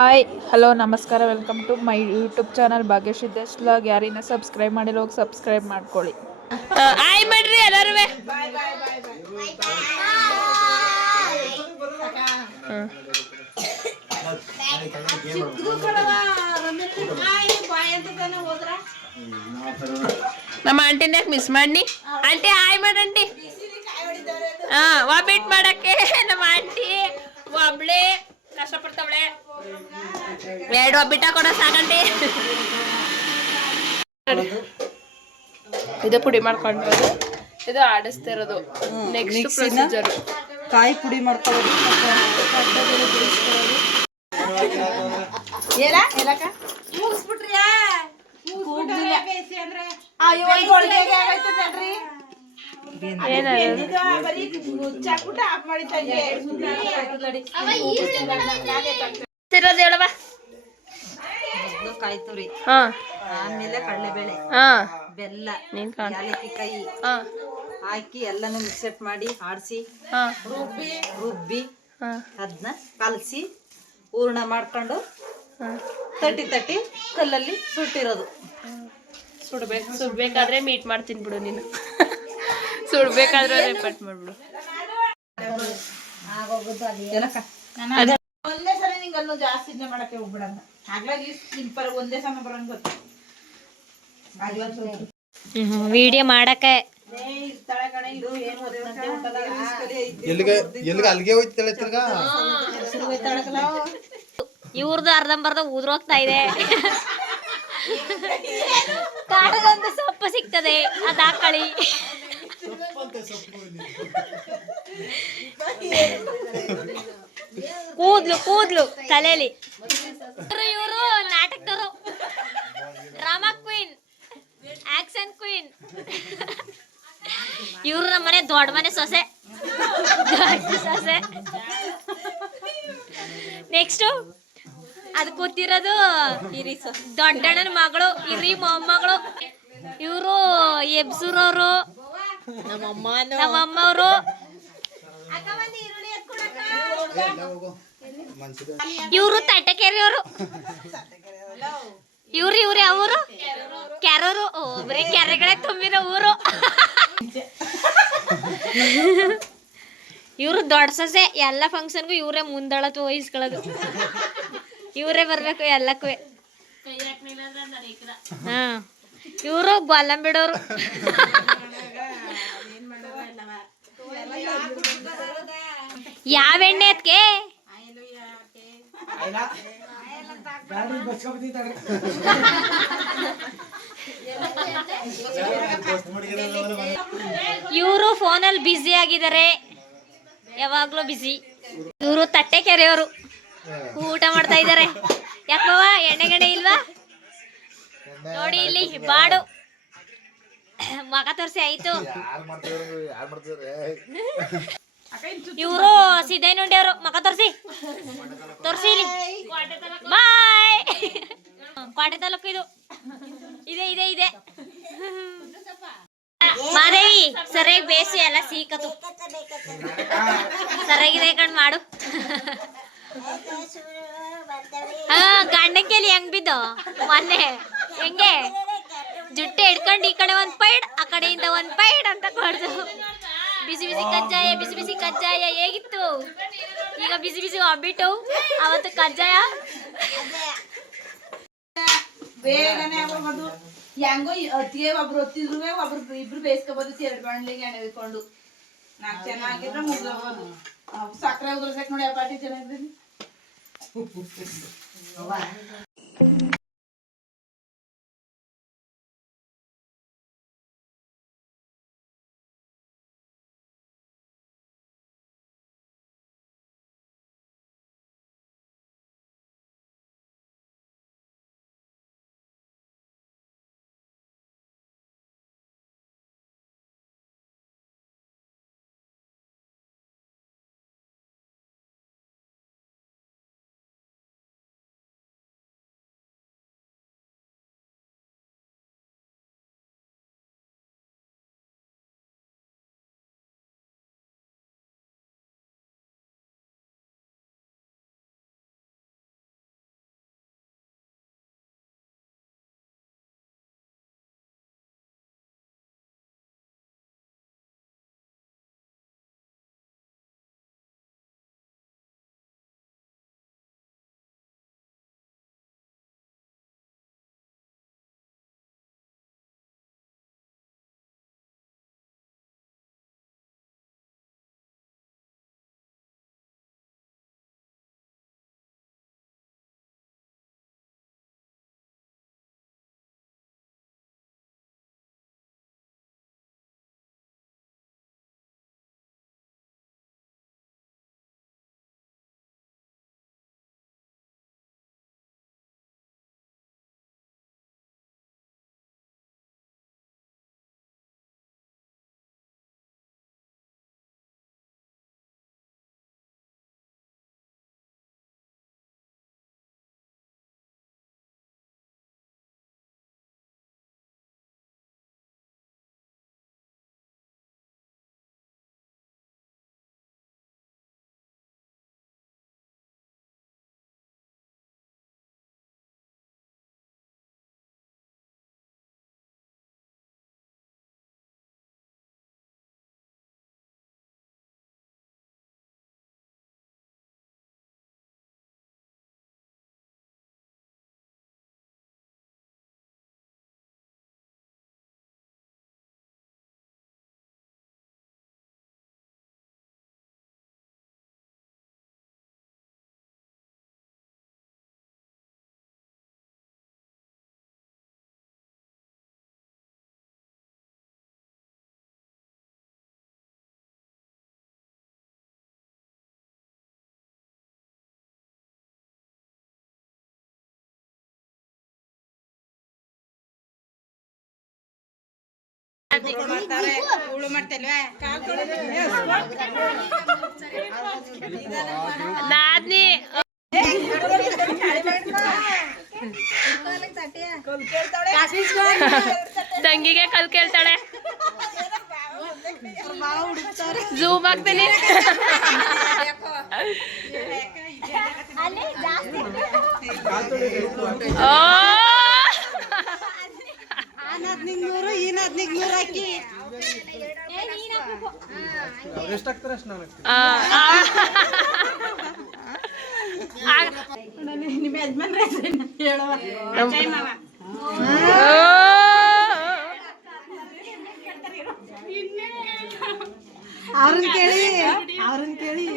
Hi hello ನಮಸ್ಕಾರ welcome to my YouTube channel ಭಾಗ್ಯಶ್ರೀದೇಶ್ vlog. ಯಾರಿನ ಸಬ್ಸ್ಕ್ರೈಬ್ ಮಾಡಿಲ್ಲ ಹೋಗಿ ಸಬ್ಸ್ಕ್ರೈಬ್ ಮಾಡ್ಕೊಳ್ಳಿ. ಹಾಯ್ ಮಾಡ್ರಿ ಎಲ್ಲರೂ. ನಮ್ಮ ಆಂಟಿನ ಯಾಕೆ ಮಿಸ್ ಮಾಡಿ ಆಂಟಿ ಹಾಯ್ ಮಾಡಂಟಿ. ಒಬ್ಬಿಟ್ಟು ಮಾಡಕ್ಕೆ ನಮ್ಮ ಆಂಟಿ ಒಬ್ಳೆ ಕಷ್ಟಪಡ್ತಾವಳೆ. ಎರಡು ಒಬ್ಬಿಟ್ಟ ಕೊಡ ಸಾಕಂಟಿ. ಇದು ಪುಡಿ ಮಾಡ್ಕೊಂಡು ಇದು ಆಡಿಸ್ತಿರೋದು. ನೆಕ್ಸ್ಟ್ ಪ್ರೊಸೀಜರ್ ಕಾಯಿ ಪುಡಿ ಮಾಡ್ಕೊಳ್ಳೋದು. ಹೇಳವ. ಕಾಯಿ ತುರಿ, ಆಮೇಲೆ ಕಡಲೆಬೇಳೆ, ಬೆಲ್ಲ, ಏಲಕ್ಕಿಕಾಯಿ ಹಾಕಿ ಎಲ್ಲಾನು ಮಿಕ್ಸೆಟ್ ಮಾಡಿ ಆಡಿಸಿ ರುಬ್ಬಿ ಅದನ್ನ ಕಲಸಿ ಹೂರ್ಣ ಮಾಡ್ಕೊಂಡು ತಟ್ಟಿ ಕಲ್ಲಲ್ಲಿ ಸುಟ್ಟಿರೋದು. ಸುಡ್ಬೇಕಾದ್ರೆ ಮೀಟ್ ಮಾಡ್ತೀನಿ ಬಿಡು ನೀನು. ಸುಡ್ಬೇಕಾದ್ರೆ ರೆಪಟ್ ಮಾಡ್ಬಿಡು. ಒಂದೇ ಸಲ ನಿಂಗನ್ನು ಜಾಸ್ತಿ ಮಾಡಕ್ಕೆ ಹೋಗ್ಬಿಡಂತ. ಹಾಗಾಗಿ ಸಿಂಪಲ್ ಒಂದೇ ಸಮ ಬರಂಗ್ ಗೊತ್ತು. ವಿಡಿಯೋ ಮಾಡಕ್ಕೆ ಇವ್ರದ್ದು ಅರ್ಧಂಬರ್ಧ ಉದ್ರೋಗ್ತಾ ಇದೆ. ಕಾಡದೊಂದು ಸೊಪ್ಪು ಸಿಗ್ತದೆ, ಅದ್ ಹಾಕಳಿ. ಕೂದ್ಲು ತಲೆಯಲ್ಲಿ. ಇವರು ನಾಟಕದವರು, ಡ್ರಾಮಾ ಕ್ವೀನ್, ಆಕ್ಷನ್ ಕ್ವೀನ್. ಇವ್ರು ನಮ್ಮನೆ ದೊಡ್ಡ ಮನೆ ಸೊಸೆ. ನೆಕ್ಸ್ಟ್ ಅದು ಕೂತಿರೋದು ದೊಡ್ಡಣ್ಣನ ಮಗಳು, ಇರಿ ಮೊಮ್ಮಗಳು. ಇವರು ಎಬ್ಸೂರವರು, ನಮ್ಮಮ್ಮವರು. ಇವರು ತಟ್ಟಕೆರೆಯವರು. ಇವ್ರು ಅವರು ಕೆರೂರು. ಬರೀ ಕೆರೆಗಳೇ ತುಂಬಿರೋ ಊರು. ಇವರು ದೊಡ್ಡ ಸೊಸೆ. ಎಲ್ಲ ಫಂಕ್ಷನ್ಗೂ ಇವರೇ ಮುಂದಾಳತ್ತು ವಹಿಸ್ಕೊಳ್ಳೋದು. ಇವರೇ ಬರ್ಬೇಕು ಎಲ್ಲಕ್ಕೂ. ಇವರು ಗೊಲ್ಲಂ ಬಿಡೋರು. ಯಾವ ಎಣ್ಣೆ ಅದಕ್ಕೆ? ಇವರು ಫೋನಲ್ಲಿ ಬ್ಯುಸಿ ಆಗಿದ್ದಾರೆ, ಯಾವಾಗ್ಲೂ ಬ್ಯುಸಿ. ಇವರು ತಟ್ಟೆ ಕೆರೆಯವರು, ಊಟ ಮಾಡ್ತಾ ಇದ್ದಾರೆ. ಯಾಕವ್ವ ಎಣ್ಣೆ ಇಲ್ವಾ? ನೋಡಿ ಇಲ್ಲಿ ಬಾಡು ಮಗ ತೋರಿಸಿ ಆಯ್ತು. ಇವರು ಸಿದ್ದಯ್ಯನುಂಡಿಯವರು. ಮಗ ತೋರಿಸಿ ಇಲ್ಲಿ. ಬಾಯ್. ಕೋಟೆ ತಾಲೂಕು ಇದು. ಇದೆ ಮಾದೇವಿ ಸರಿಯಾಗಿ ಬೇಸಿ ಎಲ್ಲ ಸೀಕತು. ಸರಿಯಾಗಿದೆ ಕಣ್ ಮಾಡು. ಗಂಡಂಕೇಲಿ ಹೆಂಗ್ ಬಿದ್ದು ಮೊನ್ನೆ ಹೆಂಗೆ ಜುಟ್ಟೆ ಹಿಡ್ಕೊಂಡು ಈ ಕಡೆ ಒಂದ್ ಪೈಡ್, ಆ ಕಡೆಯಿಂದ ಒಂದ್ ಪೈಡ್ ಅಂತ ಕೊಡ್ದು. ಬಿಸಿ ಕಜ್ಜಾಯ ಹೇಗಿತ್ತು? ಈಗ ಬಿಸಿ ಒಬ್ಬಿಟ್ಟು. ಅವತ್ತು ಕಜ್ಜಾಯ ಬೇಗನೆ ಆಗೋದು. ಹೆಂಗೋ ಅತ್ತಿಗೆ ಒಬ್ರು ಒತ್ತಿದ್ರು ಇಬ್ರು ಬೇಯಿಸ್ಕೋಬಹುದು. ಎರಡು ಬಾಣ್ಲಿಗೆ ಎಣ್ಣೆ ಇಟ್ಕೊಂಡು ನಾಲ್ಕು ಚೆನ್ನಾಗಿದ್ರೆ ಮುಗ್ದೋಗೋದು. ಸಕ್ಕರೆ ಉದುರ್ಸಕ್ ನೋಡಿ ಆ ಪಾಟಿ ಚೆನ್ನಾಗಿದ್ದೀನಿ. ನಾದ್ನಿ ನಾದ್ನಿ ತಂಗಿಗೆ ಕಲ್ ಕೇಳ್ತಾಳೆ ಝೂಮ್ ಆಗ್ತೀನಿ ಅವ್ರನ್ನ ಕೇಳಿ